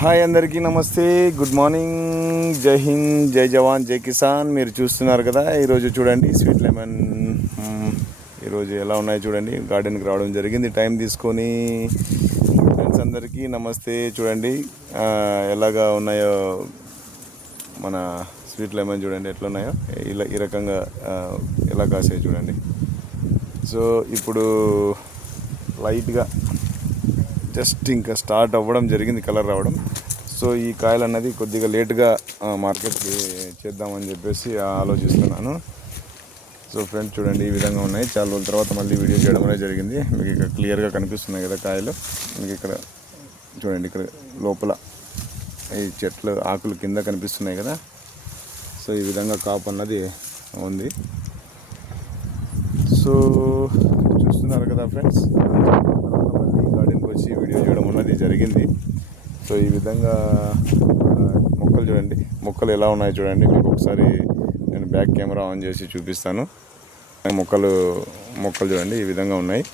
Hi అందరికీ నమస్తే, good morning, జై హింద్, జై జవాన్, జై కిసాన్. మీరు చూస్తున్నారు కదా, ఈరోజు చూడండి స్వీట్ లెమన్ ఈరోజు ఎలా ఉన్నాయో చూడండి. గార్డెన్కి రావడం జరిగింది టైం తీసుకొని. ఫ్రెండ్స్ అందరికీ నమస్తే. చూడండి ఎలాగా ఉన్నాయో మన స్వీట్ లెమన్, చూడండి ఎట్లా ఉన్నాయో, ఇలా ఈ రకంగా ఎలా కాసాయి చూడండి. సో ఇప్పుడు లైట్గా జస్ట్ ఇంకా స్టార్ట్ అవ్వడం జరిగింది, కలర్ రావడం. సో ఈ కాయలు అన్నది కొద్దిగా లేట్గా మార్కెట్కి చేద్దామని చెప్పేసి ఆలోచిస్తున్నాను. సో ఫ్రెండ్స్ చూడండి ఈ విధంగా ఉన్నాయి. చాలా రోజుల తర్వాత మళ్ళీ వీడియో చేయడం అనేది జరిగింది. మీకు ఇక్కడ క్లియర్గా కనిపిస్తున్నాయి కదా కాయలు. మీకు ఇక్కడ చూడండి, ఇక్కడ లోపల ఈ చెట్లు ఆకులు కింద కనిపిస్తున్నాయి కదా. సో ఈ విధంగా కాపు అన్నది ఉంది. సో చూస్తున్నారు కదా ఫ్రెండ్స్, గార్డెన్కి వచ్చి వీడియో చేయడం అన్నది జరిగింది. సో ఈ విధంగా మొక్కలు చూడండి, మొక్కలు ఎలా ఉన్నాయో చూడండి. మీకు ఒకసారి నేను బ్యాక్ కెమెరా ఆన్ చేసి చూపిస్తాను. మొక్కలు చూడండి ఈ విధంగా ఉన్నాయి.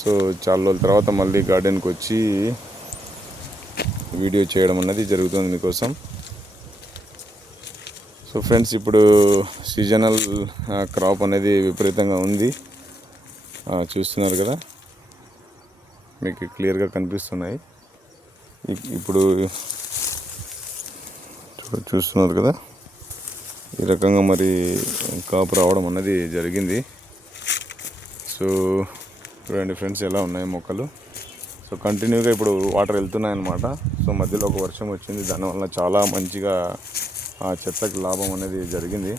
సో చాలా రోజుల తర్వాత మళ్ళీ గార్డెన్కి వచ్చి వీడియో చేయడం అన్నది జరుగుతుంది మీకోసం. సో ఫ్రెండ్స్ ఇప్పుడు సీజనల్ క్రాప్ అనేది విపరీతంగా ఉంది, చూస్తున్నారు కదా, మీకు క్లియర్గా కనిపిస్తున్నాయి. ఇప్పుడు చూస్తున్నారు కదా, ఈ రకంగా మరి కాపు రావడం అన్నది జరిగింది. సో చూడండి ఫ్రెండ్స్ ఎలా ఉన్నాయి మొక్కలు. సో కంటిన్యూగా ఇప్పుడు వాటర్ వెళ్తున్నాయి అన్నమాట. సో మధ్యలో ఒక వర్షం వచ్చింది, దానివల్ల చాలా మంచిగా ఆ చెట్లకి లాభం అనేది జరిగింది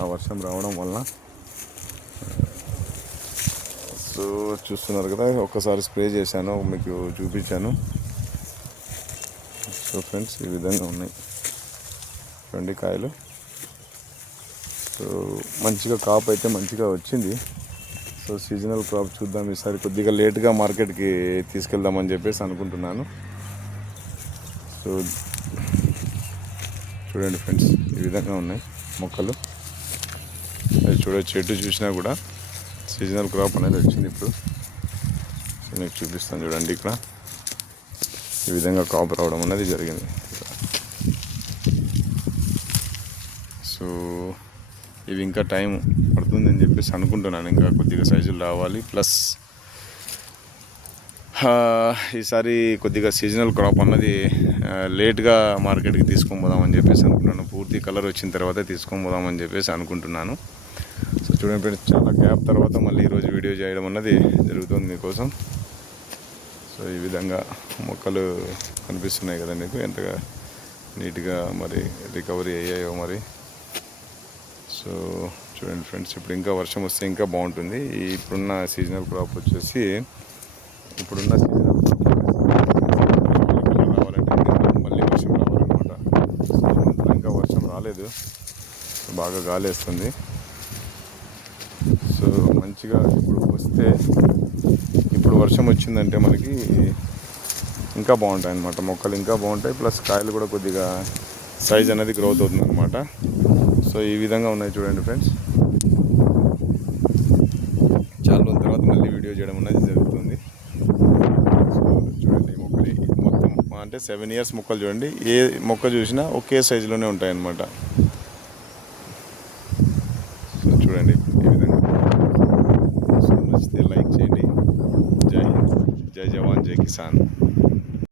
ఆ వర్షం రావడం వలన. సో చూస్తున్నారు కదా, ఒక్కసారి స్ప్రే చేశాను, మీకు చూపించాను. సో ఫ్రెండ్స్ ఈ విధంగా ఉన్నాయి రెండు కాయలు. సో మంచిగా కాపు అయితే మంచిగా వచ్చింది. సో సీజనల్ క్రాప్ చూద్దాం ఈసారి. కొద్దిగా లేట్గా మార్కెట్కి తీసుకెళ్దామని చెప్పేసి అనుకుంటున్నాను. సో చూడండి ఫ్రెండ్స్ ఈ విధంగా ఉన్నాయి మొక్కలు. అది చూడొచ్చు, చెట్టు చూసినా కూడా సీజనల్ క్రాప్ అనేది వచ్చింది ఇప్పుడు. సో మీకు చూపిస్తాను చూడండి, ఇక్కడ ఈ విధంగా కాపు రావడం అనేది జరిగింది. సో ఇవి ఇంకా టైం పడుతుందని చెప్పేసి అనుకుంటున్నాను, ఇంకా కొద్దిగా సైజులు రావాలి. ప్లస్ ఈసారి కొద్దిగా సీజనల్ క్రాప్ అన్నది లేట్గా మార్కెట్కి తీసుకొని పోదామని చెప్పేసి అనుకుంటున్నాను. పూర్తి కలర్ వచ్చిన తర్వాత తీసుకొని పోదామని చెప్పేసి అనుకుంటున్నాను. సో చూడండి ఫ్రెండ్స్, చాలా గ్యాప్ తర్వాత మళ్ళీ ఈరోజు వీడియో చేయడం అన్నది జరుగుతుంది మీకోసం. సో ఈ విధంగా మొక్కలు కనిపిస్తున్నాయి కదా మీకు, ఎంతగా నీట్గా మరి రికవరీ అయ్యాయో మరి. సో చూడండి ఫ్రెండ్స్, ఇప్పుడు ఇంకా వర్షం వస్తే ఇంకా బాగుంటుంది. ఇప్పుడున్న సీజనల్ క్రాప్ వచ్చేసి, ఇప్పుడున్న సీజనల్ రావాలంటే మళ్ళీ వర్షం రావాలన్నమాట. సో ఇంకా వర్షం రాలేదు, బాగా గాలి వేస్తుంది. సో మంచిగా ఇప్పుడు వస్తే, ఇప్పుడు వర్షం వచ్చిందంటే మనకి ఇంకా బాగుంటాయి అన్నమాట, మొక్కలు ఇంకా బాగుంటాయి. ప్లస్ కాయలు కూడా కొద్దిగా సైజ్ అనేది గ్రోత్ అవుతుంది అన్నమాట. సో ఈ విధంగా ఉన్నాయి చూడండి ఫ్రెండ్స్. చాలా రోజుల తర్వాత మళ్ళీ వీడియో చేయడం అనేది జరుగుతుంది. సో చూడండి మొక్కలు మొత్తం అంటే 7 years మొక్కలు చూడండి, ఏ మొక్క చూసినా ఒకే సైజులోనే ఉంటాయన్నమాట. సో చూడండి ఈ విధంగా. సో నచ్చితే లైక్ చేయండి. జై హింద్, జై జవాన్, జై కిసాన్.